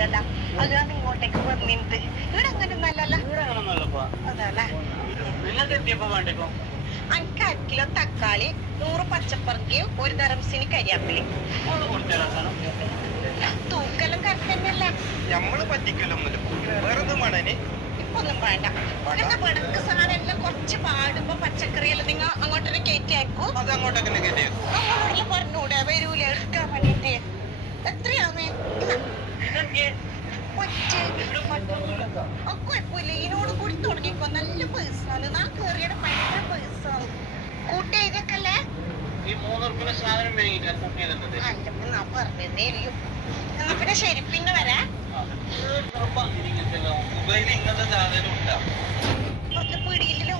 പോകാൻ കഴിയില്ലല്ല അതാണ് ഇങ്ങോട്ടേക്ക് വന്നിട്ട് ഇവിടെ അങ്ങനെ ഒന്നല്ലല്ല അതല്ലേ അനക്ക് തക്കാളി നൂറ് പച്ചപ്പറക്കിയും ഒരു തരംസിന് സിനി കരിയാപ്പിളി തൂക്കെല്ലാം കറക്റ്റ് നമ്മൾ പറ്റിക്കലൊന്നുമില്ല. വേറെ ഒന്നും വേണേ ഇപ്പൊ ഒന്നും വേണ്ട. എന്നാ വെടക്ക് സാധനം എല്ലാം കുറച്ച് പാടുമ്പോ പച്ചക്കറിയെല്ലാം നിങ്ങൾ അങ്ങോട്ടൊക്കെ കയറ്റി അയക്കൂ. അത് അങ്ങോട്ടൊക്കെ പറഞ്ഞൂടെ വരൂല എടുക്കാൻ കുഴപ്പമില്ല. ഇതിനോട് കൂടി തുടങ്ങിക്കോ. നല്ല പേഴ്സാണ് നാ കേറിയുടെ ഭയങ്കര പേഴ്സാണ് കൂട്ടി ഇതൊക്കെ അല്ലേ ഈ മൂന്നുറുപ്പിന്റെ സാധനം വേണ്ടിട്ടാ കുക്ക് ചെയ്തിട്ടത് അല്ലപ്പോ നാ പറഞ്ഞതേ ഇല്ലയോ എന്നാ പിന്നെ ശരി പിന്നെ വരാ. ഇങ്ങനത്തെ സാധനം ഉണ്ടാ ഇപ്പത്തെ പിടിയില്ല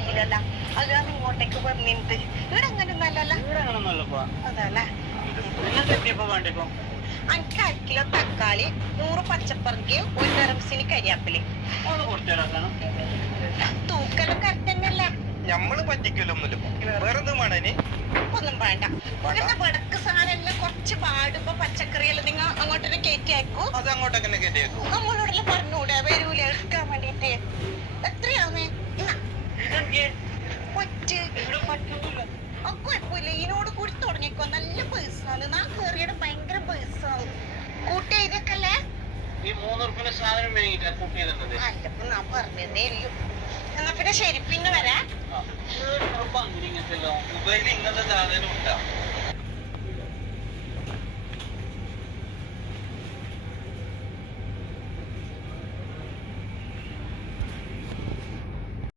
പോകാൻ കഴിയില്ലല്ല അതാണ് ഇങ്ങോട്ടേക്ക് വന്നിട്ട് ഇവിടെ അങ്ങനെ ഒന്നല്ലല്ല ഇവിടെ അങ്ങനൊന്നുമല്ലപ്പാ അതല്ലേ നിങ്ങൾക്ക് എത്തിയപ്പോ വേണ്ടിക്കോ അനക്ക് അര കിലോ തക്കാളി നൂറ് പച്ചപ്പറങ്കി ഒരു തരംസിന് കരിയാപ്പിലി. തൂക്കലും കറക്റ്റ് തന്നെയല്ലേ? ഞമ്മൾ പറ്റിക്കലൊന്നുമില്ല. വേറെ ഒന്നും വേണേ ഒന്നും വേണ്ട. വെടക്ക് സാധനം കുറച്ച് പാടുമ്പോ പച്ചക്കറിയെല്ലാം നിങ്ങൾ അങ്ങോട്ടൊരു കയറ്റി അയക്കൂ അത് അങ്ങോട്ടൊക്കെ തന്നെ കയറ്റിയേക്കും നമ്മളോടെല്ലാം പറഞ്ഞൂടെ വരൂല? എടുക്കാൻ വേണ്ടിട്ട് എത്രയാമേ ഇതെന്തിയെ? ഒറ്റ ഇവിടെ പറ്റൊന്നുമില്ല കുഴപ്പമില്ല ഇതിനോട് കൂടി തുടങ്ങിക്കോ നല്ല പേഴ്സാണ് നാ കേറിയുടെ ഭയങ്കര പേഴ്സാണ് കൂട്ടി ഇതൊക്കെ ഈ മൂന്നുറുപ്പിന്റെ സാധനം വേണ്ടിട്ടാ കുക്ക് ചെയ്തിട്ടത് അല്ലപ്പോ ഞാൻ പറഞ്ഞതേ ഇല്ലയോ എന്നാ പിന്നെ ശരി പിന്നെ വരാം ഇങ്ങനത്തെ സാധനം ഉണ്ടാ